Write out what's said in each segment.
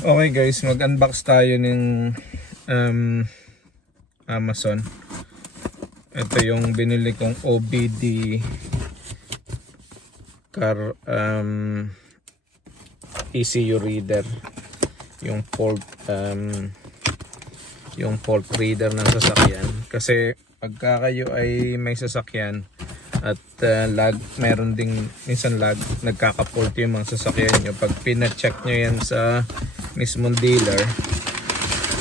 Okay guys, mag-unbox tayo ng Amazon. Ito yung binili kong OBD car ECU reader. Yung fault reader ng sasakyan. Kasi pagka kayo ay may sasakyan at meron ding minsan nagkaka-fault yung mga sasakyan nyo. Pag pina-check nyo yan sa mismong dealer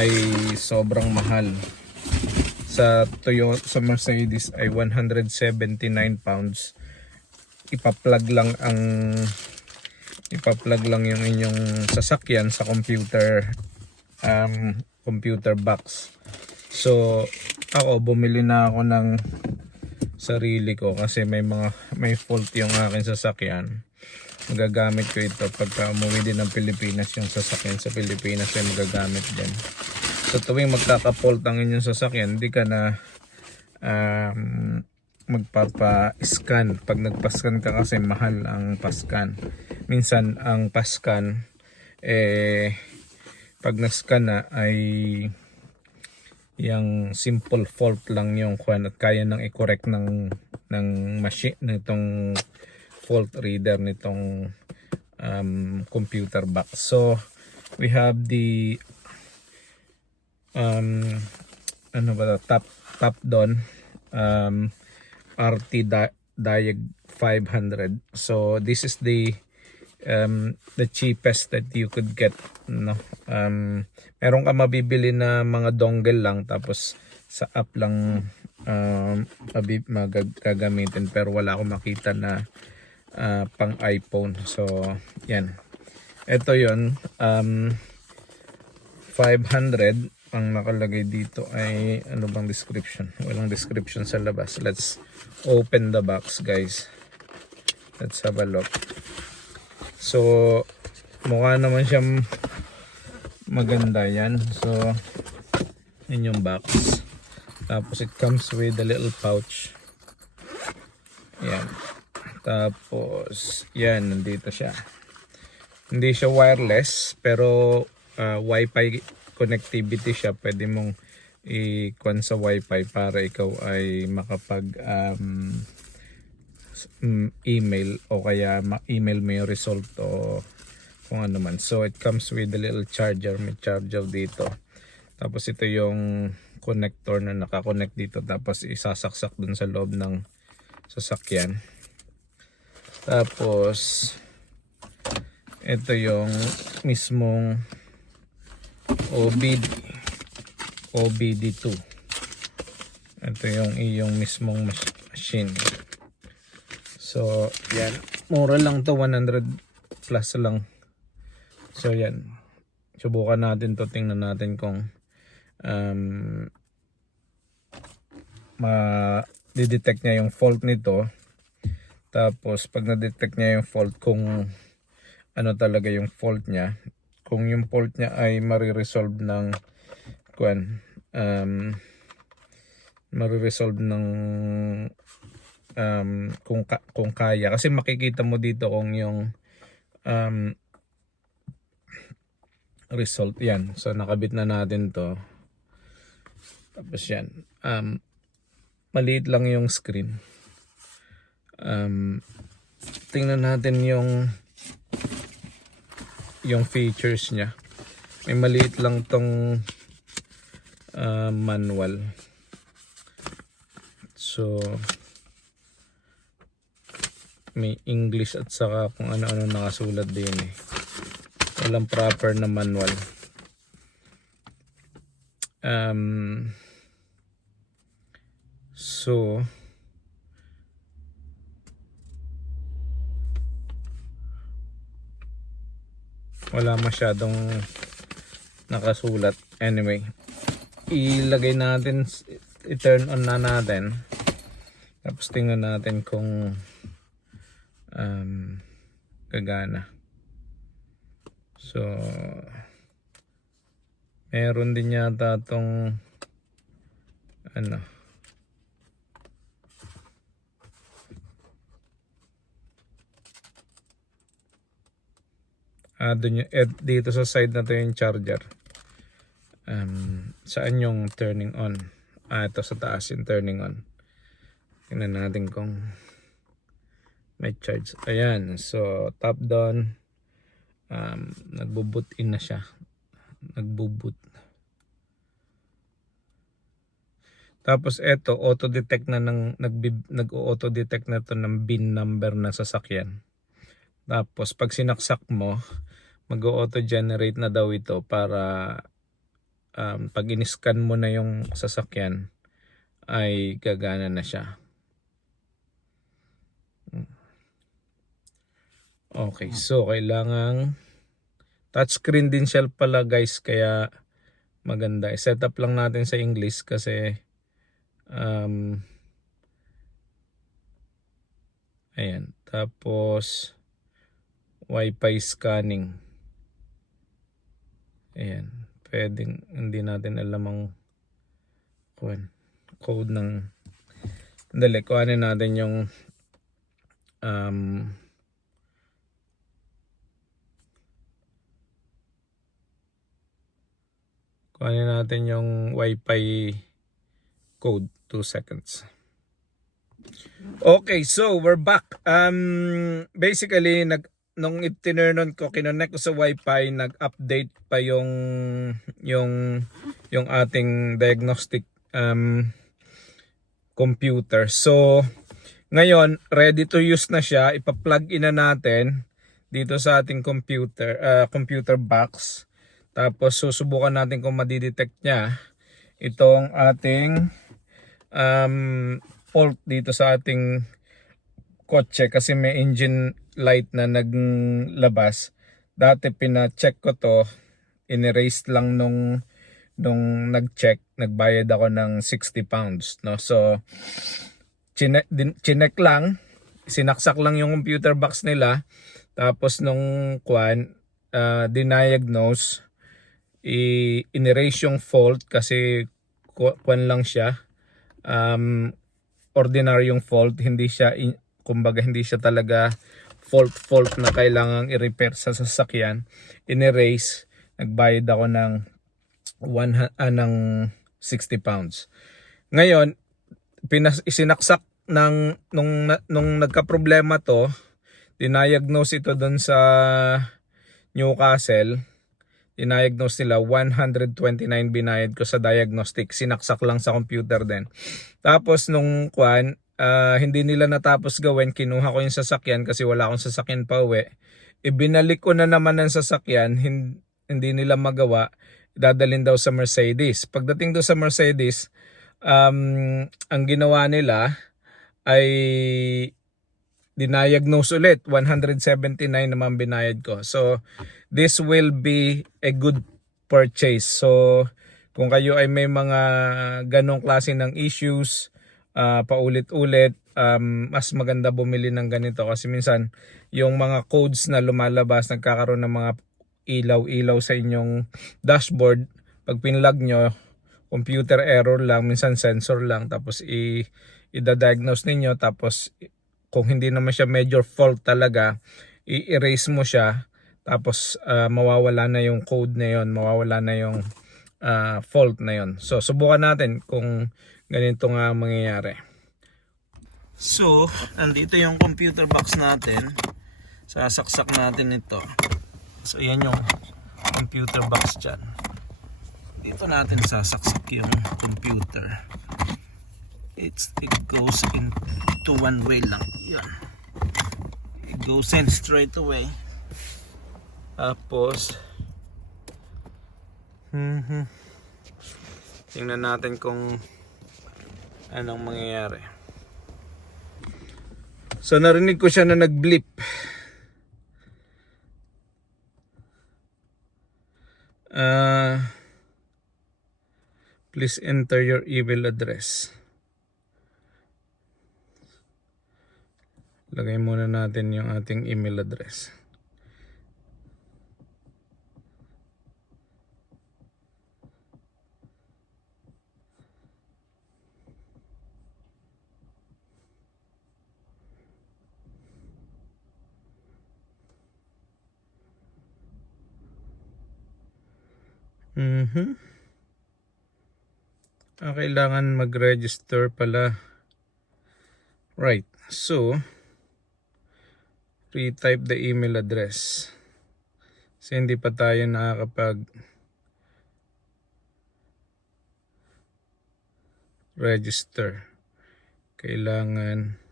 ay sobrang mahal. Sa Mercedes ay 179 pounds. Ipa-plug lang yung inyong sasakyan sa computer box. So ako bumili na ako ng sarili ko kasi may fault yung aking sasakyan. Magagamit ko ito pagka umuwi din ng Pilipinas. Yung sasakyan sa Pilipinas ay magagamit din. So tuwing magkaka-fault ang inyong sasakyan, hindi ka na magpapa-scan. Pag nagpa-scan ka kasi mahal ang pa-scan. Minsan ang pa-scan pag na-scan na ay yung simple fault lang yung at kaya nang i-correct ng machine nitong fault reader nitong computer box. So we have the top down RT Diag 500. So this is the cheapest that you could get, no? Meron ka mabibili na mga dongle lang, tapos sa app lang magagamitin, pero wala akong makita na pang iPhone. So yan, ito yon 500. Ang nakalagay dito ay ano bang description? Walang description sa labas. Let's open the box, guys. Let's have a look. So mukha naman siyang maganda yan. So yun yung box. Tapos it comes with a little pouch. Yan. Tapos yan, nandito siya. Hindi siya wireless, pero Wi-Fi connectivity siya. Pwede mong i-con sa Wi-Fi para ikaw ay makapag email, o kaya ma-email mo yung result o kung ano man. So it comes with a little charger. May charger dito. Tapos ito yung connector na nakakonect dito. Tapos isasaksak dun sa loob ng sasakyan. Tapos ito yung mismong OBD2. Ito yung iyong mismong machine. So yan, mura lang to, 100 plus lang. So yan, subukan natin to, tingnan natin kung ma-detect niya yung fault nito. Tapos pag na-detect niya yung fault, kung ano talaga yung fault niya, kung yung fault niya ay mariresolve ng kung kaya, kasi makikita mo dito kung yung result yan. So nakabit na natin to. Tapos yan, maliit lang yung screen. Tingnan natin yung features niya. May maliit lang tong manual. So may English at saka kung ano-ano nakasulat din eh. Walang proper na manual. So wala masyadong nakasulat. Anyway, ilagay natin, i-turn on na natin. Tapos tingnan natin kung gagana. So meron din yata tong Dito sa side na to yung charger. Saan yung turning on? Ito sa taas yung turning on. Tingnan natin kung may charge. Ayan, so top down. Nagbo-boot in na siya. Nagbo-boot. Tapos eto, auto-detect na nag-auto-detect na to ng VIN number na sasakyan. Tapos pag sinaksak mo, mag-auto-generate na daw ito para pag in-scan mo na yung sasakyan ay gagana na siya. Okay, so kailangang touchscreen din siya pala guys, kaya maganda. I-set up lang natin sa English kasi ayan. Tapos Wi-Fi scanning. Ayan. Pwedeng hindi natin alam ang code ng dali. Kuhanin natin yung kuhanin natin yung Wi-Fi code. 2 seconds. Okay, so we're back. Basically, nung i-turn on ko, kinonect ko sa Wi-Fi, nag-update pa yung ating diagnostic computer. So, ngayon, ready to use na siya. Ipa-plug in na natin dito sa ating computer box. Tapos, susubukan natin kung madidetect niya itong ating fault dito sa ating kotse kasi may engine light na naglabas. Dati pina-check ko to, in-erase lang nung nag-check, nagbayad ako ng 60 pounds, no? So chinek lang, sinaksak lang yung computer box nila, tapos nung diniagnose, in-erase yung fault kasi lang siya, ordinaryong fault, hindi siya kumbaga hindi siya talaga fault na kailangang i-repair sa sasakyan. In-erase, nagbayad ako ng 60 pounds. Ngayon, isinaksak nung nagka-problema to, diniagnose ito doon sa Newcastle. Diniagnose nila, 129 binayad ko sa diagnostic. Sinaksak lang sa computer din. Tapos nung hindi nila natapos gawin, kinuha ko yung sasakyan kasi wala akong sasakyan pa uwi. Ibinalik ko na naman ang sasakyan, hindi nila magawa. Dadalhin daw sa Mercedes. Pagdating daw sa Mercedes, ang ginawa nila ay diniagnose ulit. 179 naman binayad ko. So, this will be a good purchase. So, kung kayo ay may mga ganong klase ng issues, paulit-ulit, mas maganda bumili ng ganito kasi minsan yung mga codes na lumalabas, nagkakaroon ng mga ilaw-ilaw sa inyong dashboard. Pag pinlog nyo, computer error lang, minsan sensor lang, tapos i-diagnose ninyo, tapos kung hindi naman siya major fault talaga, i-erase mo siya, tapos mawawala na yung code na yon, mawawala na yung fault na yon. So subukan natin kung ganito nga mangyayari. So nandito yung computer box natin, sasaksak natin ito. So yan yung computer box dyan. Dito natin sasaksak yung computer. It goes into one way lang. Yan. It goes in straight away. Tapos tingnan natin kung anong mangyayari. So narinig ko siya na nag-blip. Please enter your email address. Lagay muna natin yung ating email address. Kailangan mag-register pala. Right. So, retype the email address. Kasi hindi pa tayo nakakapag register. Kailangan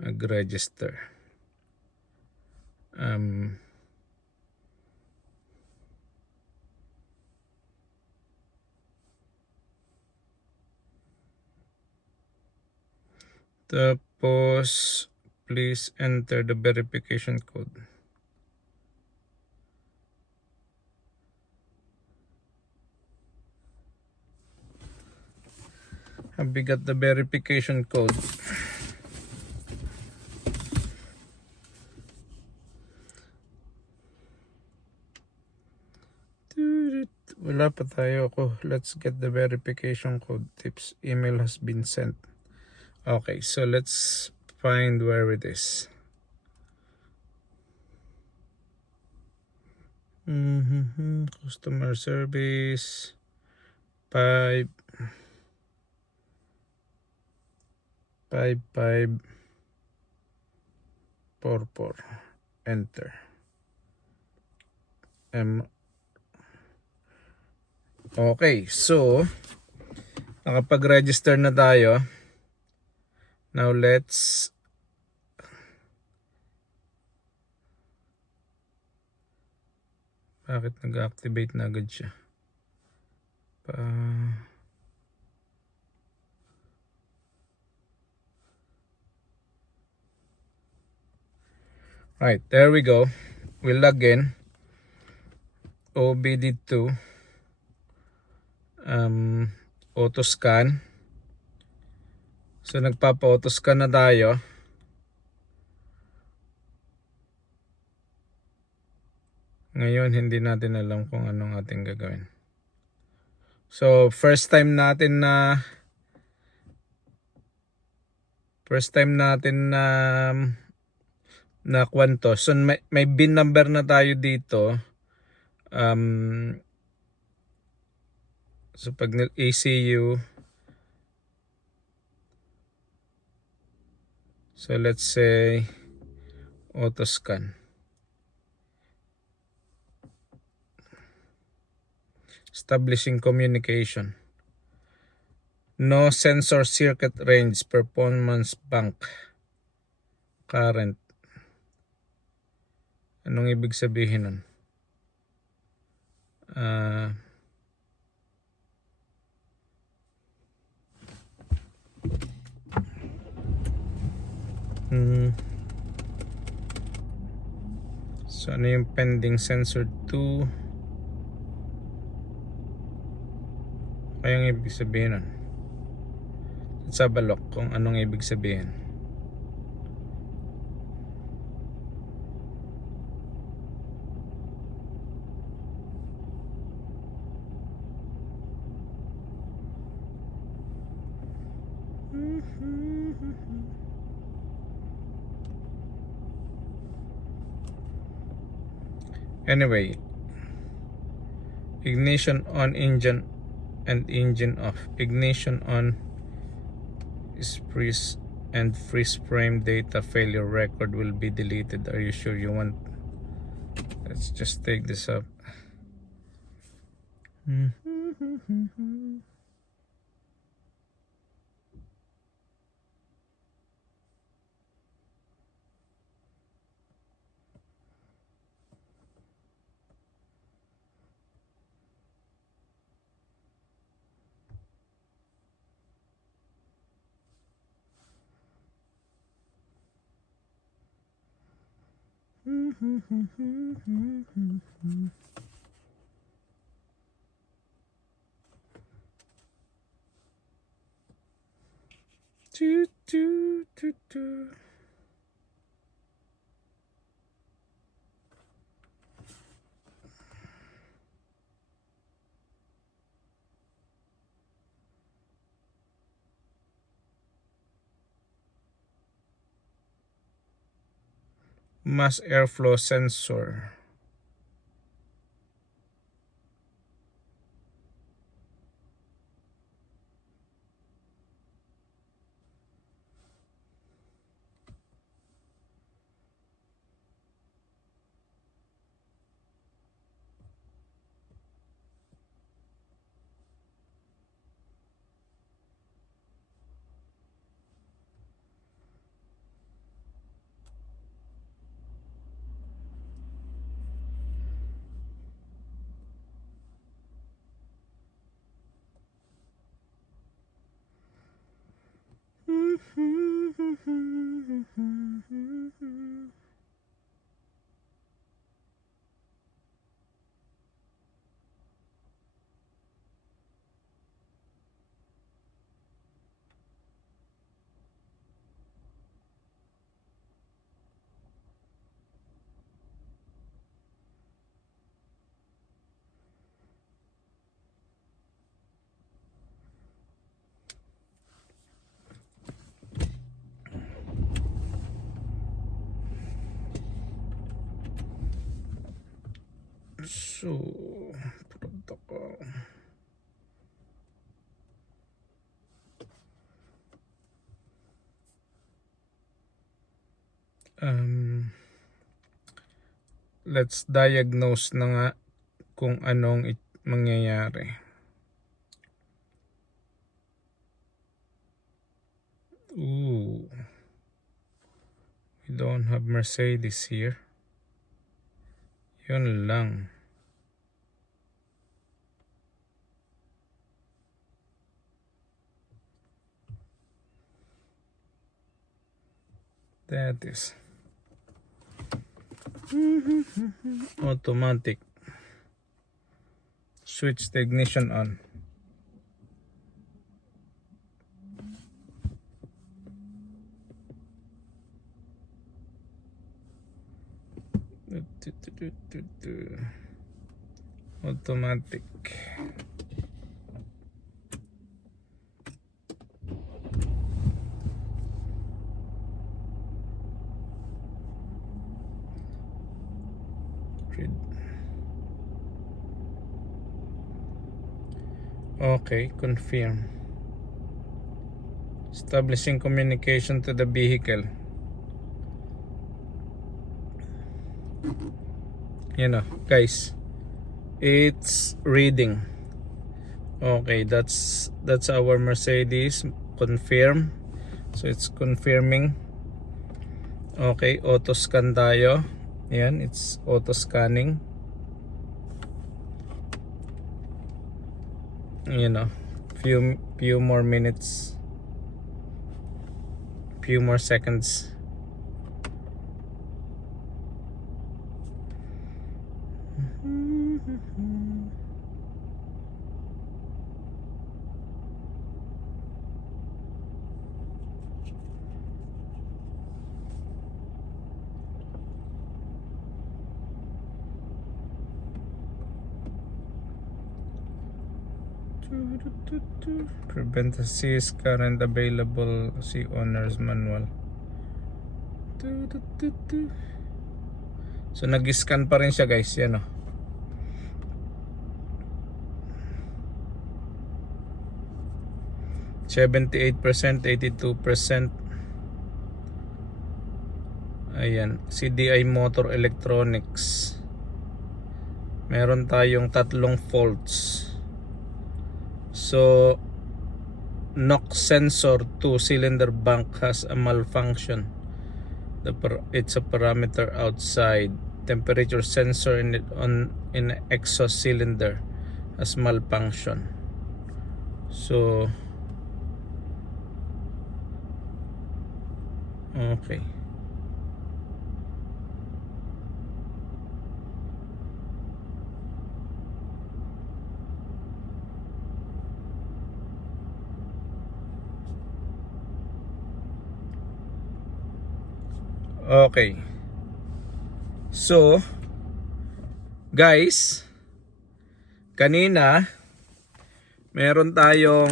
mag-register. Tapos, please enter the verification code. Have we got the verification code? Wala pa tayo ako. Let's get the verification code. Tips email has been sent. Okay, so let's find where it is. Customer service 5544. Enter. Okay, so nakapag-register na tayo. Now let's bakit nag-activate na agad siya? Right, there we go. We log in. OBD2. Auto scan. So nagpapa-auto scan na tayo. Ngayon hindi natin alam kung anong ating gagawin. So first time natin na kwento. So may bin number na tayo dito. So pag ACU, so let's say auto scan. Establishing communication. No sensor circuit range. Performance bank. Current. Anong ibig sabihin nun? So ano yung pending sensor 2? Kayang ibig sabihin nun? Let's have a look kung anong ibig sabihin. Anyway, ignition on, engine and engine off. Ignition on is freeze and freeze frame data failure record will be deleted. Are you sure you want? Let's just take this up. Mass airflow sensor. So, protocol. Let's diagnose na nga kung anong mangyayari. Ooh. We don't have Mercedes here. Yun lang. That is automatic. Switch the ignition on. Automatic. Okay, confirm. Establishing communication to the vehicle. You know, guys, it's reading. Okay, that's our Mercedes. Confirm. So it's confirming. Okay, auto scan tayo. Yan, it's auto scanning. You know, few more minutes, few more seconds. Prevent the seize current available, see owner's manual. So nag-scan pa rin siya, guys, yan o. %78, 82%. Ayan, CDI Motor Electronics. Meron tayong 3 faults. So knock sensor 2 cylinder bank has a malfunction. It's a parameter outside. Temperature sensor in exhaust cylinder has malfunction. So okay. Okay. So, guys, kanina meron tayong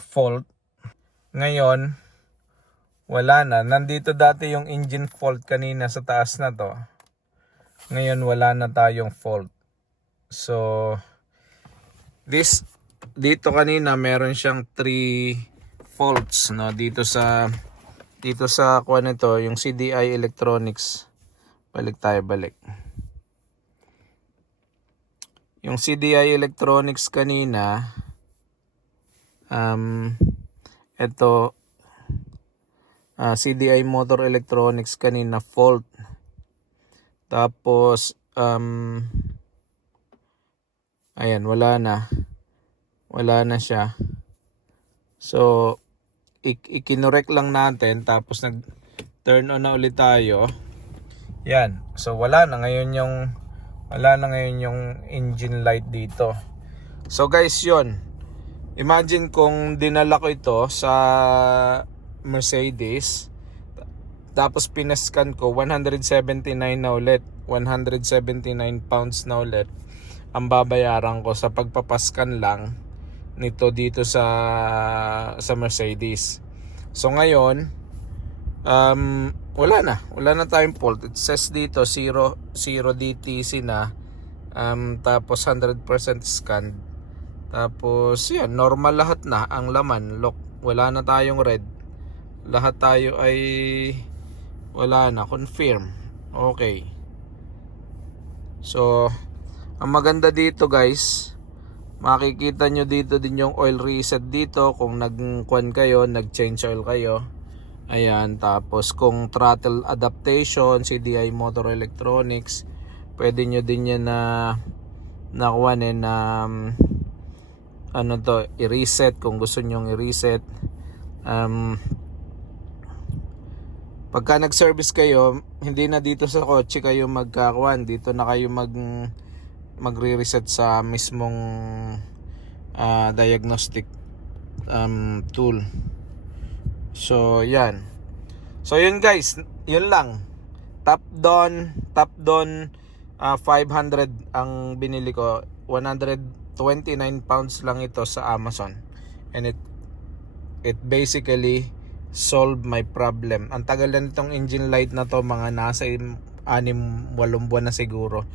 fault. Ngayon, wala na. Nandito dati yung engine fault kanina sa taas na to. Ngayon wala na tayong fault. So, dito kanina meron siyang 3 faults, no, dito sa kuha nito, yung CDI Electronics. Balik. Yung CDI Electronics kanina, ito, CDI Motor Electronics kanina fault. Tapos ayan, wala na siya. So ikinorek lang natin, tapos nag turn on na ulit tayo. Yan. So wala na ngayon yung engine light dito. So guys, yun. Imagine kung dinala ko ito sa Mercedes, tapos pinascan ko, 179 na ulit, 179 pounds na ulit ang babayaran ko sa pagpapaskan lang nito dito sa Mercedes. So ngayon, wala na tayong fault. It says dito 0 DTC na, tapos 100% scan, tapos yan, normal lahat na ang laman. Look, wala na tayong red, lahat tayo ay wala na, confirm. Okay, so ang maganda dito guys, makikita nyo dito din yung oil reset dito kung nag-change oil kayo. Ayan, tapos kung throttle adaptation, CDI Motor Electronics, pwede nyo din yan i-reset kung gusto nyo i-reset. Pagka nag-service kayo, hindi na dito sa kotse kayo magkakuan, dito na kayo magre-reset sa mismong diagnostic tool. So yan. So yun guys, yun lang. Top down 500 ang binili ko. 129 pounds lang ito sa Amazon. And it basically solved my problem. Ang tagal na nitong engine light na to, mga nasa 6-8 buwan na siguro.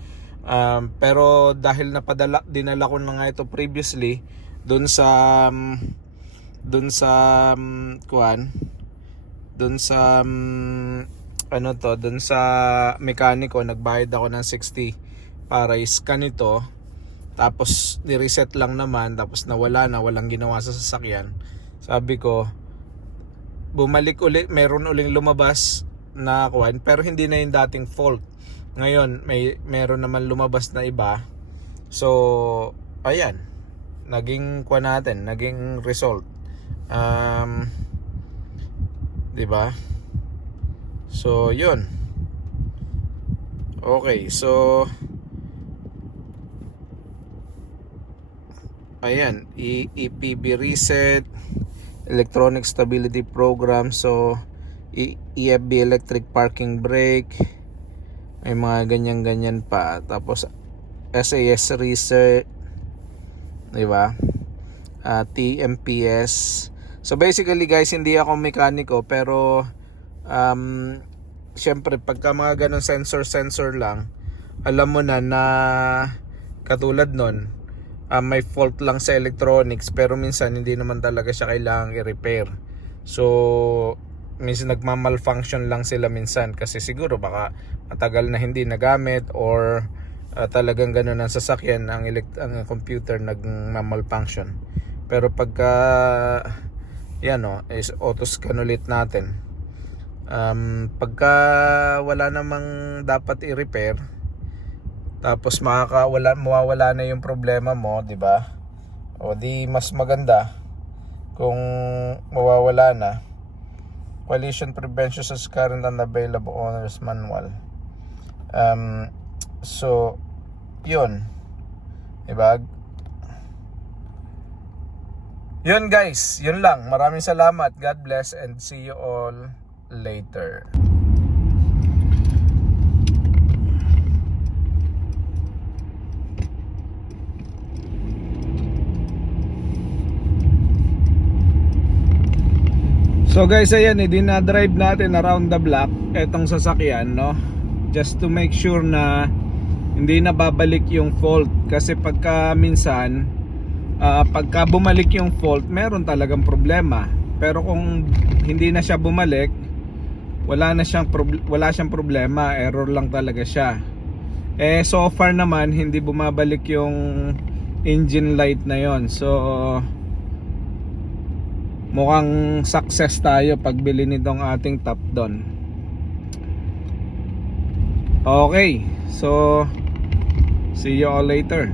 Pero dahil dinala ko na nga ito previously doon sa mekaniko, nagbayad ako ng 60 para i-scan ito, tapos ni-reset lang naman, tapos walang ginawa sa sasakyan. Sabi ko, bumalik ulit, meron uling lumabas na kuan, pero hindi na yung dating fault. Ngayon meron naman lumabas na iba. So ayan, naging result. Diba? So yun. Okay, so ayan, EPB reset, electronic stability program, so EFB electric parking brake, may mga ganyan pa, tapos SAS reset, diba? TMPS. So basically guys, hindi ako mekaniko, pero syempre pagka mga ganun sensor lang, alam mo na katulad nun, may fault lang sa electronics, pero minsan hindi naman talaga siya kailangang i-repair. So minsan nagma-malfunction lang sila minsan, kasi siguro baka matagal na hindi nagamit, or talagang ganun ang sasakyan, ang computer nagma-malfunction. Pero pagka is auto-scan ulit natin. Pagka wala namang dapat i-repair, tapos mawawala na yung problema mo, di ba? O di mas maganda kung mawawala na. Collision prevention is current and available owner's manual. So yun, diba? Yun guys, yun lang. Maraming salamat. God bless and see you all later. So guys, ayan, dinadrive natin around the block etong sasakyan, no? Just to make sure na hindi na babalik yung fault. Kasi pagka minsan, pagka bumalik yung fault, meron talagang problema. Pero kung hindi na siya bumalik, wala siyang problema, error lang talaga siya. So far naman hindi bumabalik yung engine light na yon. So mukhang success tayo pagbili nitong ating top down. Okay, so see you all later.